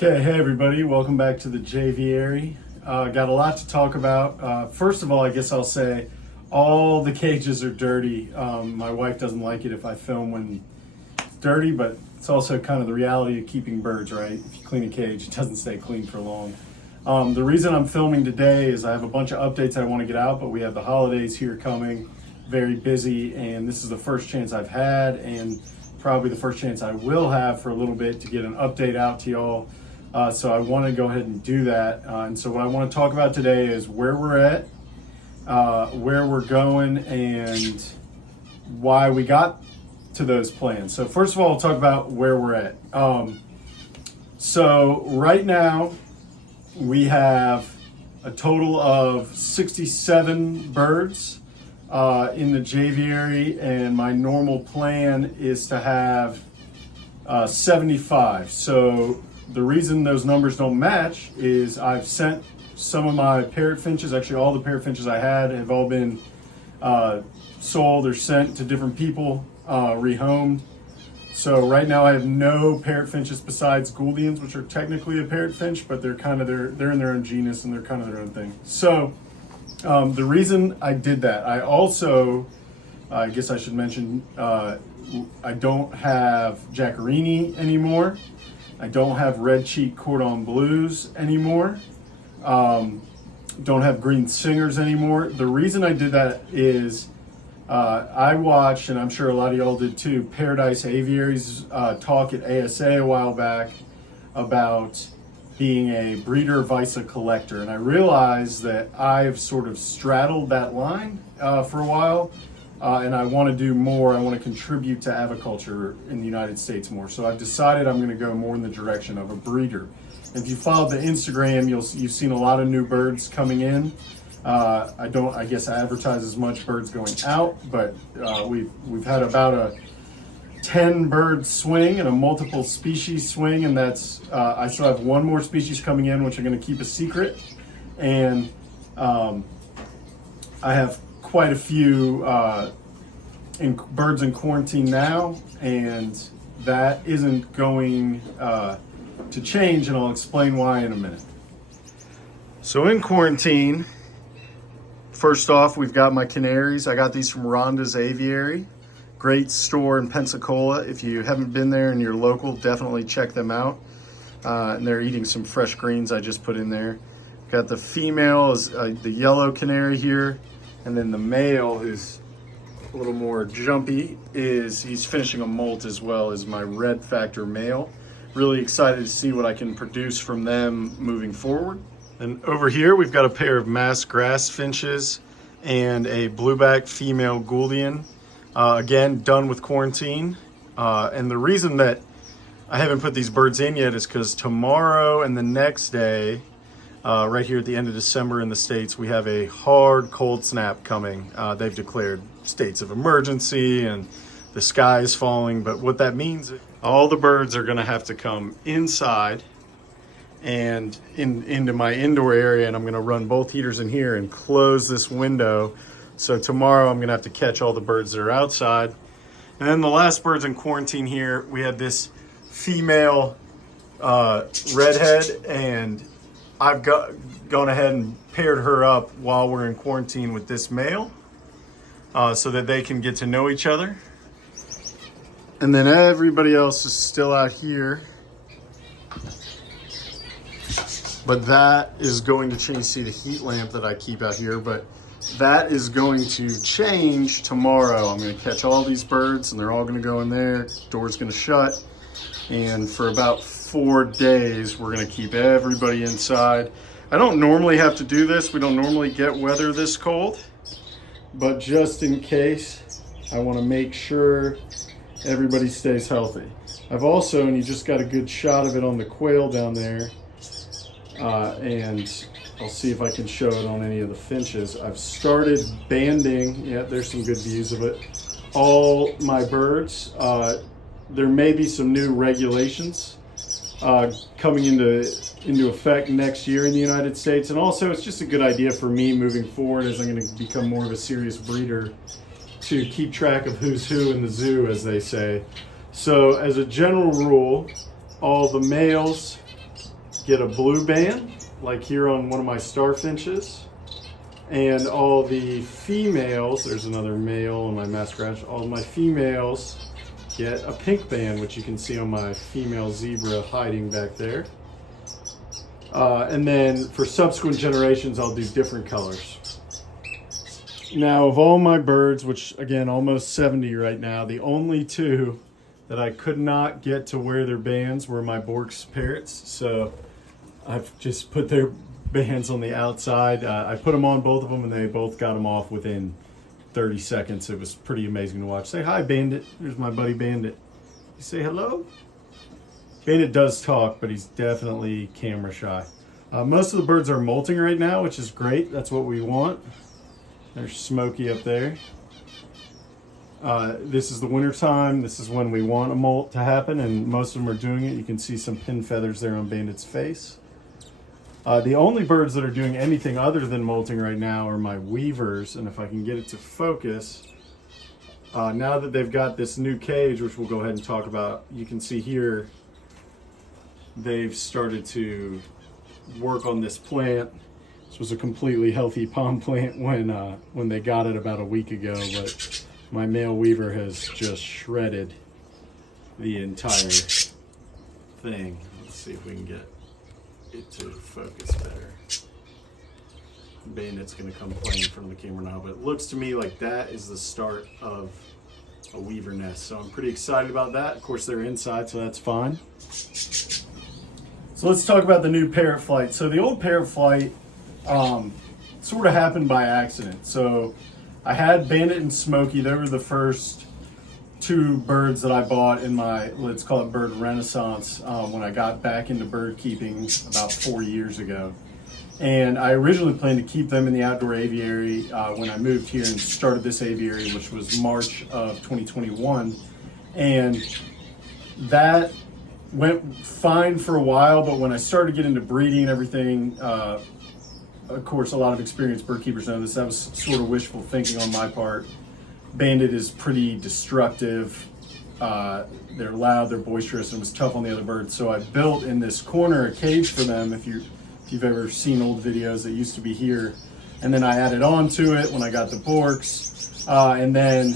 Okay, hey everybody, welcome back to the Aviary. Got a lot to talk about. First of all, I guess I'll say all the cages are dirty. My wife doesn't like it if I film when it's dirty, but it's also kind of the reality of keeping birds, right? If you clean a cage, it doesn't stay clean for long. The reason I'm filming today is I have a bunch of updates I want to get out, but we have the holidays here coming, very busy, and this is the first chance I've had and probably the first chance I will have for a little bit to get an update out to y'all. So I want to go ahead and do that. And so what I want to talk about today is where we're at, where we're going, and why we got to those plans. So first of all, I'll talk about where we're at. So right now we have a total of 67 birds in the Aviary, and my normal plan is to have 75. So the reason those numbers don't match is I've sent some of my parrot finches, actually all the parrot finches I had have all been sold or sent to different people, rehomed. So right now I have no parrot finches besides Gouldians, which are technically a parrot finch, but they're in their own genus and they're kind of their own thing. So the reason I did that, I also, I guess I should mention, I don't have Jacquerini anymore. I don't have red cheek cordon blues anymore. Don't have green singers anymore. The reason I did that is I watched, and I'm sure a lot of y'all did too, Paradise Aviary's talk at ASA a while back about being a breeder vice a collector. And I realized that I've sort of straddled that line for a while. And I want to do more. I want to contribute to aviculture in the United States more. So I've decided I'm going to go more in the direction of a breeder. If you followed the Instagram, you've seen a lot of new birds coming in. I guess I advertise as much birds going out, but we've had about a 10 bird swing and a multiple species swing, and that's I still have one more species coming in, which I'm going to keep a secret, and I have quite a few birds in quarantine now, and that isn't going to change, and I'll explain why in a minute. So in quarantine, first off, we've got my canaries. I got these from Rhonda's Aviary. Great store in Pensacola. If you haven't been there and you're local, definitely check them out. And they're eating some fresh greens I just put in there. Got the female is the yellow canary here. And then the male, who's a little more jumpy, he's finishing a molt as well as my red factor male. Really excited to see what I can produce from them moving forward. And over here, we've got a pair of masked grass finches and a blueback female Gouldian. Again, done with quarantine. And the reason that I haven't put these birds in yet is because tomorrow and the next day, right here at the end of December in the States, we have a hard cold snap coming. They've declared states of emergency and the sky is falling. But what that means, all the birds are going to have to come inside and into my indoor area, and I'm going to run both heaters in here and close this window. So tomorrow I'm going to have to catch all the birds that are outside. And then the last birds in quarantine here, we have this female redhead, and I've gone ahead and paired her up while we're in quarantine with this male so that they can get to know each other. And then everybody else is still out here. But that is going to change. See the heat lamp that I keep out here, but that is going to change tomorrow. I'm going to catch all these birds and they're all going to go in there. Door's going to shut. And for about 4 days, we're going to keep everybody inside. I don't normally have to do this. We don't normally get weather this cold. But just in case, I want to make sure everybody stays healthy. I've also, and you just got a good shot of it on the quail down there, and I'll see if I can show it on any of the finches. I've started banding, yeah, there's some good views of it, all my birds. There may be some new regulations coming into effect next year in the United States. And also it's just a good idea for me moving forward as I'm going to become more of a serious breeder to keep track of who's who in the zoo, as they say. So as a general rule, all the males get a blue band, like here on one of my starfinches. And all the females, there's another male in my masquerade, all my females get a pink band, which you can see on my female zebra hiding back there. And then for subsequent generations, I'll do different colors. Now, of all my birds, which again, almost 70 right now, the only two that I could not get to wear their bands were my Bork's parrots. So I've just put their bands on the outside. I put them on, both of them, and they both got them off within 30 seconds. It was pretty amazing to watch. Say hi, Bandit. There's my buddy Bandit. You say hello? Bandit does talk, but he's definitely camera shy. Most of the birds are molting right now, which is great. That's what we want. There's Smokey up there. This is the winter time. This is when we want a molt to happen, and most of them are doing it. You can see some pin feathers there on Bandit's face. The only birds that are doing anything other than molting right now are my weavers, and if I can get it to focus, now that they've got this new cage, which we'll go ahead and talk about, you can see here they've started to work on this plant. This was a completely healthy palm plant when they got it about a week ago, but my male weaver has just shredded the entire thing. Let's see if we can get it to focus better. Bandit's gonna come playing in front of the camera now, but it looks to me like that is the start of a weaver nest. So I'm pretty excited about that. Of course, they're inside, so that's fine. So let's talk about the new parrot flight. So the old parrot flight sort of happened by accident. So I had Bandit and Smokey. They were the first two birds that I bought in my, let's call it bird renaissance, when I got back into bird keeping about 4 years ago. And I originally planned to keep them in the outdoor aviary when I moved here and started this aviary, which was March of 2021. And that went fine for a while, but when I started getting into breeding and everything, of course, a lot of experienced bird keepers know this, that was sort of wishful thinking on my part. Bandit is pretty destructive. They're loud, they're boisterous, and it was tough on the other birds. So I built in this corner a cage for them. If you've ever seen old videos, that used to be here. And then I added on to it when I got the Borks. And then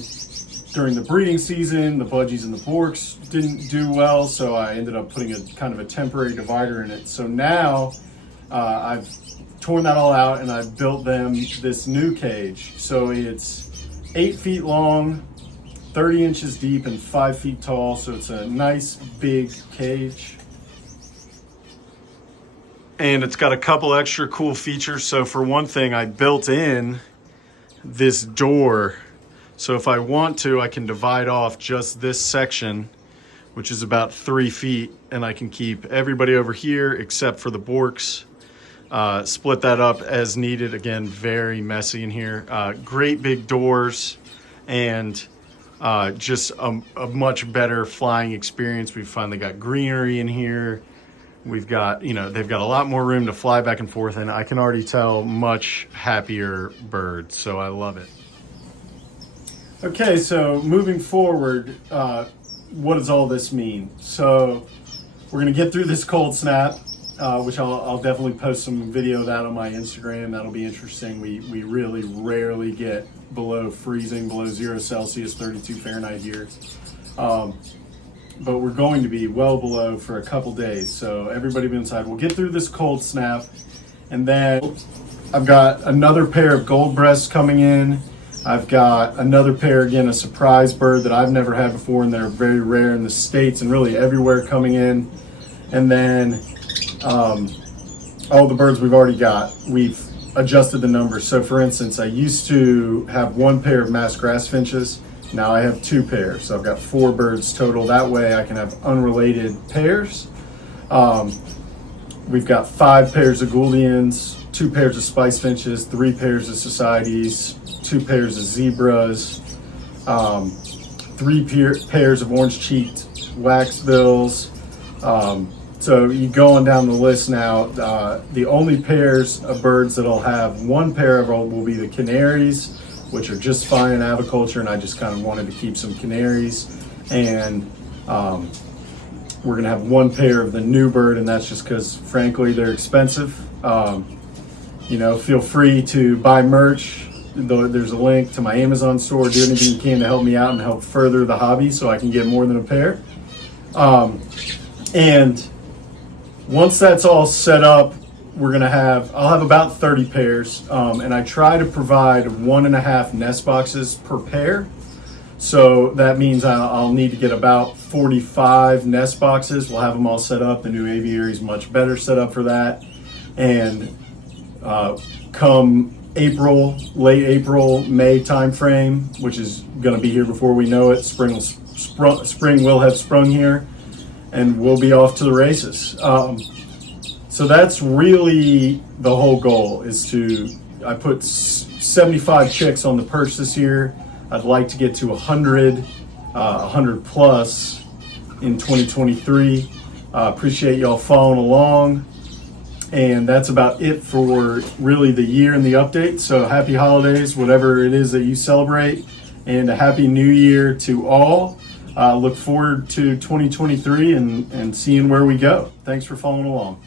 during the breeding season, the budgies and the Borks didn't do well, so I ended up putting a kind of a temporary divider in it. So now I've torn that all out and I've built them this new cage. So it's 8 feet long, 30 inches deep, and 5 feet tall. So it's a nice big cage. And it's got a couple extra cool features. So for one thing, I built in this door. So if I want to, I can divide off just this section, which is about 3 feet, and I can keep everybody over here except for the Borks. Split that up as needed. Again, very messy in here. Great big doors, and just a much better flying experience. We've finally got greenery in here. We've got, they've got a lot more room to fly back and forth, and I can already tell much happier birds, so I love it. Okay, so moving forward, what does all this mean? So we're gonna get through this cold snap, which I'll definitely post some video of that on my Instagram. That'll be interesting. We really rarely get below freezing, below 0 Celsius, 32 Fahrenheit here. But we're going to be well below for a couple days. So everybody be inside. We'll get through this cold snap. And then I've got another pair of gold breasts coming in. I've got another pair, again, a surprise bird that I've never had before, and they're very rare in the States and really everywhere coming in. And then all the birds we've already got, we've adjusted the numbers. So for instance, I used to have 1 pair of masked grass finches. Now I have 2 pairs. So I've got 4 birds total. That way I can have unrelated pairs. We've got 5 pairs of Gouldians, 2 pairs of spice finches, 3 pairs of societies, 2 pairs of zebras, 3 pairs of orange-cheeked waxbills. So you go on down the list now. The only pairs of birds that'll have 1 pair of will be the canaries, which are just fine in aviculture, and I just kind of wanted to keep some canaries. And we're gonna have one pair of the new bird, and that's just because frankly they're expensive. You know, feel free to buy merch. There's a link to my Amazon store. Do anything you can to help me out and help further the hobby so I can get more than a pair. And once that's all set up, I'll have about 30 pairs, and I try to provide 1.5 nest boxes per pair. So that means I'll need to get about 45 nest boxes. We'll have them all set up. The new Aviary is much better set up for that. And come April, late April, May timeframe, which is going to be here before we know it, spring will have sprung here, and we'll be off to the races. So that's really the whole goal, I put 75 chicks on the perch this year. I'd like to get to 100 plus in 2023. Appreciate y'all following along. And that's about it for really the year and the update. So happy holidays, whatever it is that you celebrate, and a happy new year to all. Look forward to 2023 and seeing where we go. Thanks for following along.